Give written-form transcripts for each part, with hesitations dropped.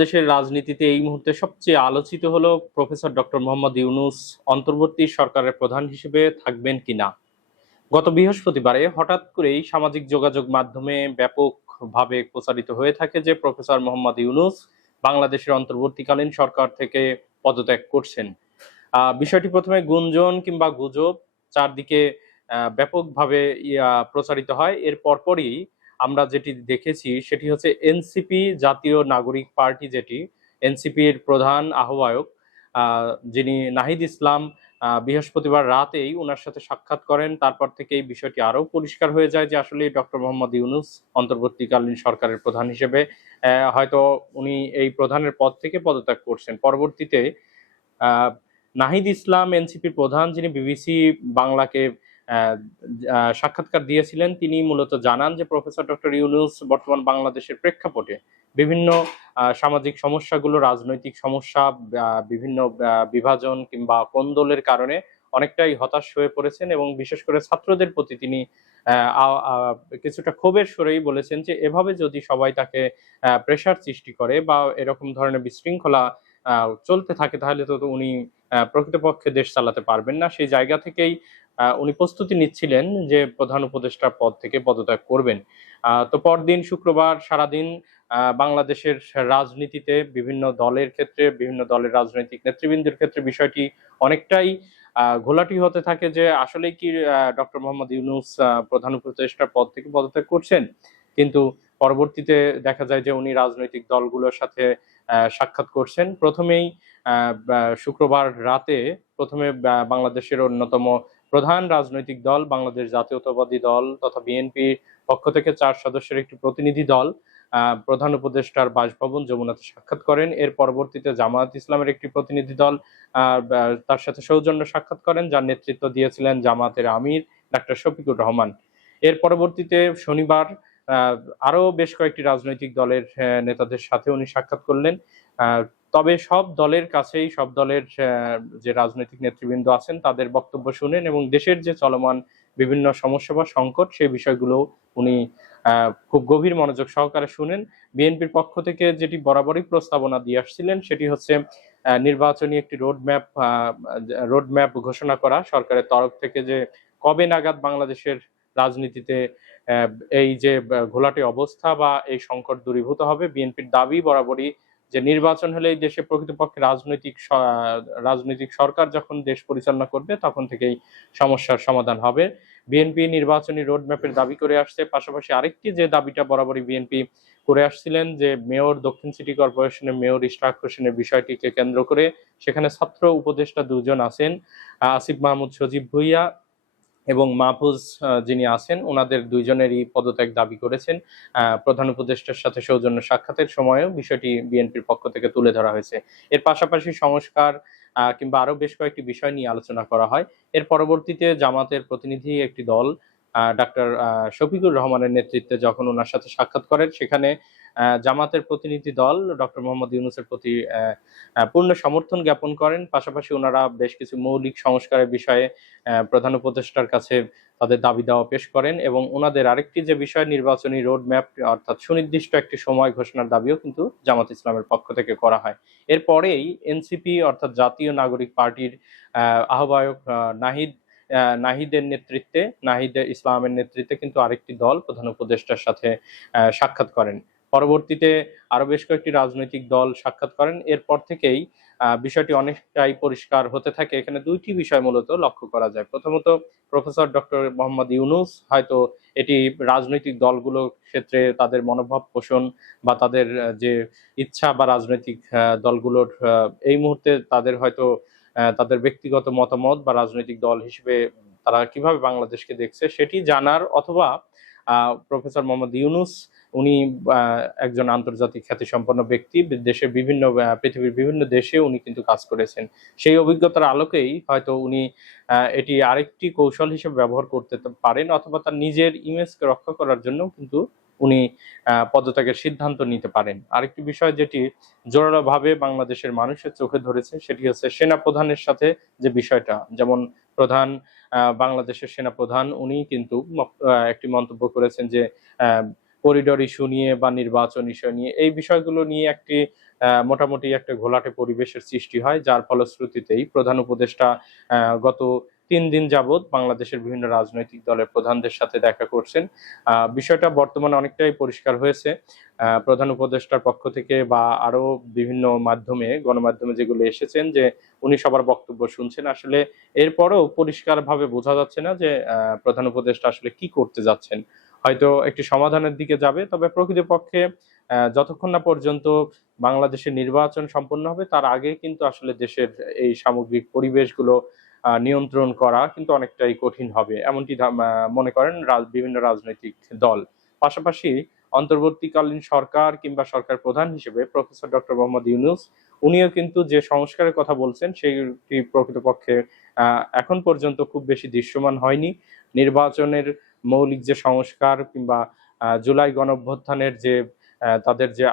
দেশের রাজনীতিতে এই মুহূর্তে সবচেয়ে আলোচিত হলো প্রফেসর ডক্টর মোহাম্মদ ইউনূস অন্তর্বর্তী সরকারের প্রধান হিসেবে থাকবেন কিনা। গত বৃহস্পতিবারে হঠাৎ করেই সামাজিক যোগাযোগ মাধ্যমে ব্যাপকভাবে প্রচারিত হয়ে থাকে যে প্রফেসর মোহাম্মদ ইউনূস বাংলাদেশের অন্তর্বর্তীকালীন সরকার থেকে পদত্যাগ করছেন। বিষয়টি প্রথমে গুঞ্জন কিংবা গুজব চারদিকে ব্যাপকভাবে প্রচারিত হয়। এর পরপরই আমরা যেটি দেখেছি সেটি হচ্ছে এনসিপি জাতীয় নাগরিক পার্টি, যেটি এনসিপির প্রধান আহ্বায়ক যিনি নাহিদ ইসলাম বৃহস্পতিবার রাতেই উনার সাথে সাক্ষাৎ করেন। তারপর থেকে এই বিষয়টি আরও পরিষ্কার হয়ে যায় যে আসলে ডক্টর মোহাম্মদ ইউনূস অন্তর্বর্তীকালীন সরকারের প্রধান হিসেবে হয়তো উনি এই প্রধানের পদ থেকে পদত্যাগ করছেন। পরবর্তীতে নাহিদ ইসলাম এনসিপির প্রধান, যিনি বিবিসি বাংলাকে সাক্ষাৎকার দিয়েছিলেন, তিনি মূলত জানান যে প্রফেসর ডক্টর ইউনূস বর্তমান বাংলাদেশের প্রেক্ষাপটে বিভিন্ন সামাজিক সমস্যাগুলো, রাজনৈতিক সমস্যা, বিভিন্ন বিভাজন কিংবা কোন্দলের কারণে অনেকটাই হতাশ হয়ে পড়েছেন এবং বিশেষ করে ছাত্রদের প্রতি তিনি কিছুটা ক্ষোভের সুরেই বলেছেন যে এভাবে যদি সবাই তাকে প্রেশার সৃষ্টি করে বা এরকম ধরনের বিশৃঙ্খলা চলতে থাকে তাহলে তো উনি প্রকৃতপক্ষে দেশ চালাতে পারবেন না। সেই জায়গা থেকেই উনি প্রস্তুতি নিচ্ছিলেন যে প্রধান উপদেষ্টার পদ থেকে পদত্যাগ করবেন। তো পরদিন শুক্রবার সারাদিন বাংলাদেশের রাজনীতিতে বিভিন্ন দলের ক্ষেত্রে, বিভিন্ন দলের রাজনৈতিক নেতৃবৃন্দের ক্ষেত্রে বিষয়টি অনেকটাই ঘোলাটি হতে থাকে যে আসলে কি ডক্টর মোহাম্মদ ইউনূস প্রধান উপদেষ্টার পদ থেকে পদত্যাগ করছেন। কিন্তু পরবর্তীতে দেখা যায় যে উনি রাজনৈতিক দলগুলোর সাথে সাক্ষাৎ করছেন। প্রথমেই শুক্রবার রাতে প্রথমে বাংলাদেশের অন্যতম প্রধান রাজনৈতিক দল বাংলাদেশ জাতীয়তাবাদী দল তথা বিএনপির পক্ষ থেকে 4 সদস্যের একটি প্রতিনিধি দল প্রধান উপদেষ্টার বাসভবন যমুনাতে সাক্ষাৎ করেন। এর পরবর্তীতে জামায়াত ইসলামের একটি প্রতিনিধি দল তার সাথে সৌজন্য সাক্ষাৎ করেন, যার নেতৃত্ব দিয়েছিলেন জামায়াতের আমির ডাক্তার শফিকুর রহমান। এর পরবর্তীতে শনিবার আরো বেশ কয়েকটি রাজনৈতিক দলের নেতাদের সাথে উনি সাক্ষাৎ করলেন। তবে সব দলের কাছেই, সব দলের যে রাজনৈতিক নেতৃবৃন্দ আছেন তাদের বক্তব্য শুনেন এবং দেশের যে চলমান বিভিন্ন সমস্যা বা সংকট সেই বিষয়গুলো উনি খুব গভীর মনোযোগ সহকারে শুনেন। বিএনপির পক্ষ থেকে যেটি বরাবরই প্রস্তাবনা দিয়ে আসছিলেন সেটি হচ্ছে নির্বাচনী একটি রোডম্যাপ ঘোষণা করা সরকারের তরফ থেকে, যে কবে নাগাদ বাংলাদেশের রাজনীতিতে এই যে ঘোলাটে অবস্থা বা এই সংকট দূরীভূত হবে। বিএনপির দাবি বরাবরই যে নির্বাচন হলে এই দেশে প্রকৃতপক্ষে রাজনৈতিক সরকার যখন দেশ পরিচালনা করবে তখন থেকেই সমস্যার সমাধান হবে। বিএনপি নির্বাচনী রোডম্যাপের দাবি করে আসছে। পাশাপাশি আরেকটি যে দাবিটা বরাবরই বিএনপি করে আসছিলেন যে মেয়র, দক্ষিণ সিটি কর্পোরেশনের মেয়র ইশরাক হোসেনের বিষয়টিকে কেন্দ্র করে সেখানে ছাত্র উপদেষ্টা দুজন আছেন, আসিফ মাহমুদ সজীব ভুঁইয়া এবং মাহফুজ যিনি আছেন, ওনাদের দুইজনেরই পদত্যাগ দাবি করেছেন। প্রধান উপদেষ্টার সাথে সৌজন্য সাক্ষাতের সময়ও বিষয়টি বিএনপির পক্ষ থেকে তুলে ধরা হয়েছে। এর পাশাপাশি সংস্কার কিংবা আরো বেশ কয়েকটি বিষয় নিয়ে আলোচনা করা হয়। এর পরবর্তীতে জামাতের প্রতিনিধি একটি দল ডাক্তার শফিকুর রহমানের নেতৃত্বে যখন ওনার সাথে সাক্ষাৎ করেন, সেখানে জামাতের প্রতিনিধি দল ডক্টর মোহাম্মদ ইউনূসের প্রতি পূর্ণ সমর্থন জ্ঞাপন করেন। পাশাপাশি ওনারা বেশ কিছু মৌলিক সংস্কারের বিষয়ে প্রধান উপদেষ্টার কাছে তাদের দাবি দাওয়া পেশ করেন এবং ওনাদের আরেকটি যে বিষয় নির্বাচনী রোডম্যাপ অর্থাৎ সুনির্দিষ্ট একটি সময় ঘোষণার দাবিও কিন্তু জামাত ইসলামের পক্ষ থেকে করা হয়। এরপরেই এনসিপি অর্থাৎ জাতীয় নাগরিক পার্টির আহ্বায়ক নাহিদের নেতৃত্বে, নাহিদ ইসলামের নেতৃত্বে কিন্তু আরেকটি দল প্রধান উপদেষ্টার সাথে সাক্ষাৎ করেন। পরবর্তীতে আরো বেশ কয়েকটি রাজনৈতিক দল সাক্ষাৎ করেন। এরপর থেকেই বিষয়টি অনেকটাই পরিষ্কার হতে থাকে। এখানে দুইটি বিষয় মূলত লক্ষ্য করা যায়। প্রথমত, প্রফেসর ডক্টর মোহাম্মদ ইউনূস হয়তো এটি রাজনৈতিক দলগুলোর ক্ষেত্রে তাদের মনোভাব পোষণ বা তাদের যে ইচ্ছা বা রাজনৈতিক দলগুলোর এই মুহূর্তে তাদের হয়তো তাদের ব্যক্তিগত মতামত বা রাজনৈতিক দল হিসেবে তারা কিভাবে বাংলাদেশকে দেখছে সেটি জানার, অথবা প্রফেসর মোহাম্মদ ইউনূস উনি একজন আন্তর্জাতিক খ্যাতিসম্পন্ন ব্যক্তি, দেশের বিভিন্ন পৃথিবীর বিভিন্ন দেশে উনি কিন্তু কাজ করেছেন। সেই অভিজ্ঞতার আলোকেই হয়তো উনি এটি আরেকটি কৌশল হিসেবে ব্যবহার করতে পারেন, অথবা তার নিজের ইমেজকে রক্ষা করার জন্য কিন্তু উনি পদত্যাগের সিদ্ধান্ত নিতে পারেন। আরেকটি বিষয় যেটি জোরালোভাবে বাংলাদেশের মানুষের চোখে ধরেছে সেটি হচ্ছে সেনা প্রধানের সাথে যে বিষয়টা, যেমন বাংলাদেশের সেনা প্রধান উনি কিন্তু একটি মন্তব্য করেছেন যে করিডোর ইস্যু নিয়ে বা নির্বাচন ইস্যু নিয়ে, এই বিষয়গুলো নিয়ে একটি মোটামুটি একটা ঘোলাটে পরিবেশের সৃষ্টি হয়, যার ফলশ্রুতিতেই প্রধান উপদেষ্টা গত 3 দিন যাবৎ বাংলাদেশের বিভিন্ন রাজনৈতিক দলের প্রধানদের সাথে দেখা করছেন। বিষয়টা বর্তমানে অনেকটাই পরিষ্কার হয়েছে। প্রধান উপদেষ্টার পক্ষ থেকে বা আরো বিভিন্ন মাধ্যমে, গণমাধ্যমে যেগুলো এসেছেন যে উনি সবার বক্তব্য শুনছেন। আসলে এরপরেও পরিষ্কারভাবে বোঝা যাচ্ছে না যে প্রধান উপদেষ্টা আসলে কি করতে যাচ্ছেন। হয়তো একটি সমাধানের দিকে যাবে, তবে প্রকৃতপক্ষে যতক্ষণ না পর্যন্ত বাংলাদেশের নির্বাচন সম্পন্ন হবে তার আগে কিন্তু আসলে দেশের এই সামগ্রিক পরিবেশগুলো নিয়ন্ত্রণ করা কিন্তু অনেকটাই কঠিন হবে, এমনটি মনে করেন বিভিন্ন রাজনৈতিক দল। পাশাপাশি অন্তর্বর্তীকালীন সরকার কিংবা সরকার প্রধান হিসেবে প্রফেসর ডক্টর মোহাম্মদ ইউনূস উনিও কিন্তু যে সংস্কারের কথা বলছেন সেটি প্রকৃতপক্ষে এখন পর্যন্ত খুব বেশি দৃশ্যমান হয়নি। নির্বাচনের মৌলিক যে সংস্কার কিংবা জুলাই গণঅভ্যুত্থানের যে তাদের যে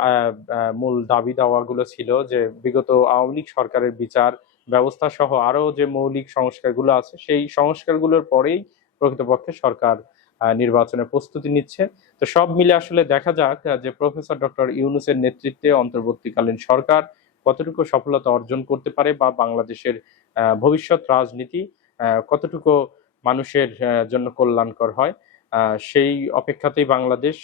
মূল দাবি দাওয়াগুলো ছিল, যে বিগত আওয়ামী লীগ সরকারের বিচার ব্যবস্থা সহ আরো যে মৌলিক সংস্কারগুলো আছে, সেই সংস্কারগুলোর পরেই প্রকৃতপক্ষে সরকার নির্বাচনের প্রস্তুতি নিচ্ছে। তো সব মিলে আসলে দেখা যাক যে প্রফেসর ডক্টর ইউনূসের নেতৃত্বে অন্তর্বর্তীকালীন সরকার কতটুকু সফলতা অর্জন করতে পারে, বা বাংলাদেশের ভবিষ্যৎ রাজনীতি কতটুকু মানুষের জন্য কল্যাণকর হয়। সেই অপেক্ষাতেই বাংলাদেশ।